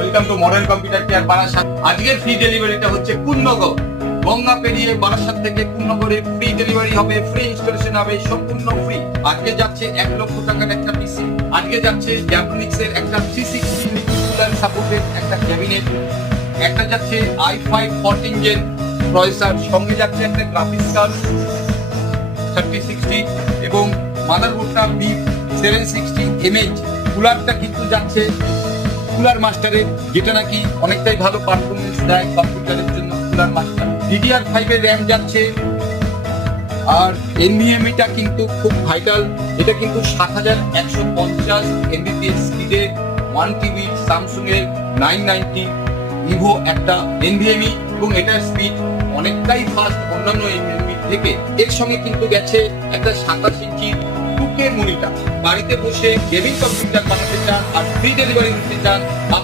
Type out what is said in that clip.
Welcome to modern computer care Barasat. আজকের free ডেলিভারিটা হচ্ছে কুন্নগর, গঙ্গা পেরিয়ে বারাসাত থেকে কুন্নগরে ফ্রি ডেলিভারি হবে, ফ্রি ইনস্টলেশন হবে, সম্পূর্ণ ফ্রি। আজকে যাচ্ছে 1 লক্ষ টাকার একটা পিসি, আজকে যাচ্ছে জ্যাপনিক্সের একটা 360 লিকুইড কুলার সাপোর্টেড একটা ক্যাবিনেট, একটা যাচ্ছে i5 14 জেন প্রসেসর, সঙ্গে যাচ্ছে একটা গ্রাফিক্স কার্ড 3060 এবং মাদারবোর্ডটা B760mAh। কুলারটা কিন্তু যাচ্ছে কুলার মাস্টারের, যেটা নাকি অনেকটাই ভালো পারফরমেন্স দেয় কম্পিউটারের জন্য। কুলার মাস্টার DDR5 এর র্যাম যাচ্ছে, আর NVMe-টা কিন্তু খুব ভাইটাল। এটা কিন্তু 7150 Mbps স্পিডে 1 TB স্যামসুং এর 990 ভিভো একটা NVMe, এবং এটার স্পিড অনেকটাই ফাস্ট অন্যান্য NVMe থেকে। এর সঙ্গে কিন্তু গেছে একটা 27 ইঞ্চি 2K মনিটর। বাড়িতে বসে গেমিং কম্পিউটার বানাতে চান আর ফ্রি ডেলিভারি দিতে চান, আপনার